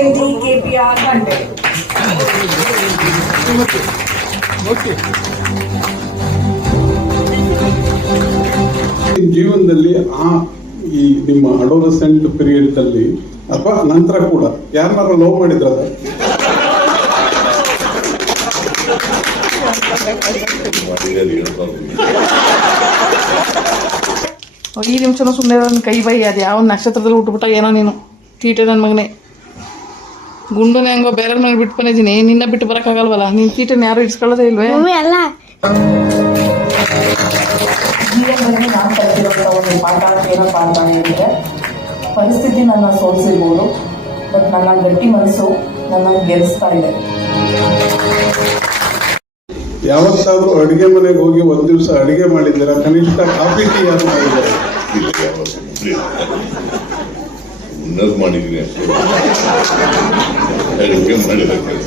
ಜಯಂತಿ KPR ಕಂಡೆ. ಜೀವನದಲ್ಲಿ ಈ ನಿಮ್ಮ ಅಡೋಲಸೆಂಟ್ ಪೀರಿಯಡ್ ಅಲ್ಲಿ ಅಥವಾ ನಂತರ ಕೂಡ ಯಾರನ್ನಾರು ಲವ್ ಮಾಡಿದ್ರದ? ಈ ನಿಮಿಷನೂ ಸುಮ್ಮನೆ ನನ್ನ ಕೈ ಬೈ ಅದು ಯಾವ ನಕ್ಷತ್ರದಲ್ಲಿ ಹುಟ್ಟುಬಿಟ್ಟ ಏನೋ ನೀನು ತೀಟೆ ನನ್ನ ಮಗನೇ. ಗುಂಡುನೇ ಹಂಗೋ ಬೇರೆ ಮನೆ ಬಿಟ್ಟು ಬಂದಿದ್ದೀನಿ, ನಿನ್ನ ಬಿಟ್ಟು ಬರೋಕ್ಕಾಗಲ್ವಲ್ಲ. ನೀನು ತೀಟೆನ ಯಾರು ಇಡ್ಸ್ಕೊಳ್ಳೋದೇ ಇಲ್ವೇ? ಜೀವನದಲ್ಲಿ ನಾನು ಕಲಿತಿರುವಂಥ ಒಂದು ಪಾಠ ಏನಪ್ಪ ಅಂತ ಹೇಳಿದರೆ, ಪರಿಸ್ಥಿತಿ ನನ್ನ ಸೋಲಿಸಿರ್ಬೋದು, ಬಟ್ ನನ್ನ ಗಟ್ಟಿ ಮನಸ್ಸು ನನ್ನ ಗೆಲ್ಲಿಸ್ತಾ ಇದೆ. ಯಾವತ್ತಾದ್ರೂ ಅಡಿಗೆ ಮನೆಗೆ ಹೋಗಿ ಒಂದ್ ದಿವಸ ಅಡಿಗೆ ಮಾಡಿದ್ದೀರಾ? ಕನಿಷ್ಠ ಕಾಫಿ ಟೀ ಯಾರು ಮಾಡಿದ್ದಾರೆ? ಮಾಡಿದ್ದೀನಿ ಅಡಿಗೆ ಮಾಡಿದ ಕೆಲಸ.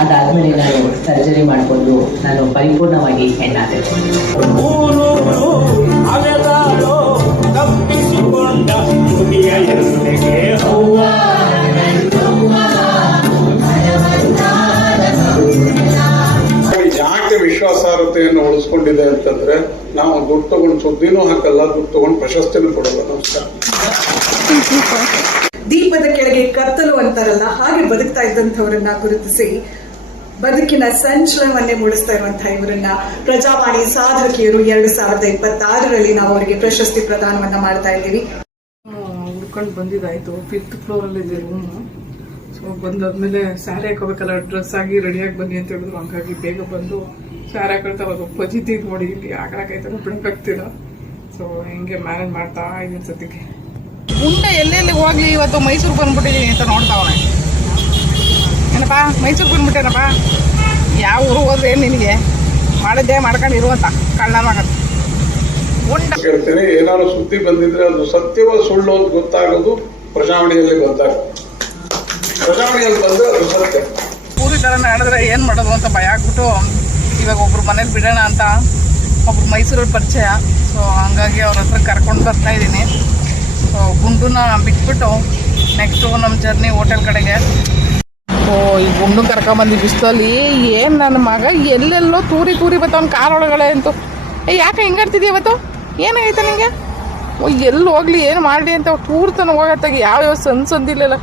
ಅದಾದ್ಮೇಲೆ ನಾನು ಸರ್ಜರಿ ಮಾಡಿಕೊಂಡು ನಾನು ಪರಿಪೂರ್ಣವಾಗಿ ಹೆಣ್ಣಾದೆ. ಯಾಕೆ ವಿಶ್ವಾಸಾರ್ಹತೆಯನ್ನು ಉಳಿಸ್ಕೊಂಡಿದೆ ಅಂತಂದ್ರೆ, ನಾವು ದುಡ್ಡು ತಗೊಂಡು ಸುದ್ದಿನೂ ಹಾಕಲ್ಲ, ದುಡ್ಡು ತಗೊಂಡು ಪ್ರಶಸ್ತಿನೂ ಕೊಡಲ್ಲ. ನಮಸ್ಕಾರ. ದೀಪದ ಕೆಳಗೆ ಕತ್ತಲು ಅಂತಾರಲ್ಲ, ಹಾಗೆ ಬದುಕ್ತಾ ಇದ್ದಂಥವರನ್ನ ಗುರುತಿಸಿ ಬದುಕಿನ ಸಂಚಲನವನ್ನೇ ಮೂಡಿಸ್ತಾ ಇರುವಂತಹ ಇವರನ್ನ ಪ್ರಜಾವಾಣಿ ಸಾಧಕಿಯರು 2026ರಲ್ಲಿ ನಾವು ಅವರಿಗೆ ಪ್ರಶಸ್ತಿ ಪ್ರದಾನವನ್ನ ಮಾಡ್ತಾ ಇದ್ದೀವಿ. ಹುಡ್ಕೊಂಡು ಬಂದಿದ್ದಾಯ್ತು. 5th ಫ್ಲೋರಲ್ಲಿದೆ room. ಸೊ ಬಂದಾದ್ಮೇಲೆ ಸ್ಯಾರಿ ಹಾಕೋಬೇಕಲ್ಲ, ಡ್ರೆಸ್ ಆಗಿ ರೆಡಿಯಾಗಿ ಬನ್ನಿ ಅಂತ ಹೇಳಿದ್ರು. ಹಂಗಾಗಿ ಬೇಗ ಬಂದು ಸ್ಯಾರಿ ಹಾಕೊಳ್ತಾ ಅವಾಗ ಪಜಿತೀವಿ ನೋಡಿ, ಇಲ್ಲಿ ಆಗಲಾಕೈತೆ ಬಿಡಕ್ಕಾಗ್ತಿಲ್ಲ. ಸೊ ಹಿಂಗೆ ಮ್ಯಾನೇಜ್ ಮಾಡ್ತಾ ಇದೀನಿ ಸದ್ಯಕ್ಕೆ. ಉಂಡೆ ಎಲ್ಲೆಲ್ಲಿ ಹೋಗ್ಲಿ, ಇವತ್ತು ಮೈಸೂರು ಬಂದ್ಬಿಟ್ಟಿದ್ದೀನಿ ಅಂತ ನೋಡ್ತಾವನೆ. ಏನಪ್ಪ ಮೈಸೂರು ಬಂದ್ಬಿಟ್ಟೇನಪ್ಪ? ಯಾವ ಊರು ಹೋದ್ರೆ ನಿನಗೆ ಮಾಡಿದ್ದೆ ಮಾಡ್ಕೊಂಡು ಇರುವಂತ ಕಳ್ಳ ಮಗದು. ಹೇಳ್ತೀನಿ, ಏನಾದ್ರು ಸುದ್ದಿ ಬಂದಿದ್ರೆ ಅದು ಸತ್ಯವ ಸುಳ್ಳು ಅಂತ ಗೊತ್ತಾಗೋದು ಪ್ರಜಾವಾಣಿಯಲ್ಲಿ ಗೊತ್ತಾಗುತ್ತೆ. ಪ್ರಜಾವಾಣಿಯಲ್ಲಿ ಬಂದ್ರೆ ಅದು ಸತ್ಯ. ಪೂರಿ ಥರ ನಡೆದ್ರೆ ಏನು ಮಾಡೋದು ಅಂತ ಭಯ ಆಗ್ಬಿಟ್ಟು ಇವಾಗ ಒಬ್ರು ಮನೇಲಿ ಬಿಡೋಣ ಅಂತ ಒಬ್ರು ಮೈಸೂರಲ್ಲಿ ಪರಿಚಯ. ಸೊ ಹಂಗಾಗಿ ಅವ್ರ ಹತ್ರ ಕರ್ಕೊಂಡು ಬರ್ತಾ ಇದ್ದೀನಿ. ಸೊ ಗುಂಡನ್ನ ಬಿಟ್ಬಿಟ್ಟು ನೆಕ್ಸ್ಟು ನಮ್ಮ ಜರ್ನಿ ಹೋಟೆಲ್ ಕಡೆಗೆ. ಓ ಈ ಗುಂಡು ಕರ್ಕೊಂಬಂದು ಬಿಸ್ತಲ್ಲಿ ಏನು ನನ್ನ ಮಗ ಎಲ್ಲೆಲ್ಲೋ ತೂರಿ ಬರ್ತಾವನು ಕಾರ್ ಒಳಗಡೆ ಅಂತೂ. ಯಾಕೆ ಹಿಂಗಾಡ್ತಿದ್ದೀಯ ಇವತ್ತು? ಏನಾಗೈತೆ ನಿಮಗೆ? ಎಲ್ಲಿ ಹೋಗ್ಲಿ ಏನು ಮಾಡಲಿ ಅಂತ ತೂರ್ತಾನೆ ಹೋಗತ್ತಾಗ ಯಾವ್ಯಾವ ಸಂದಿಲ್ಲ.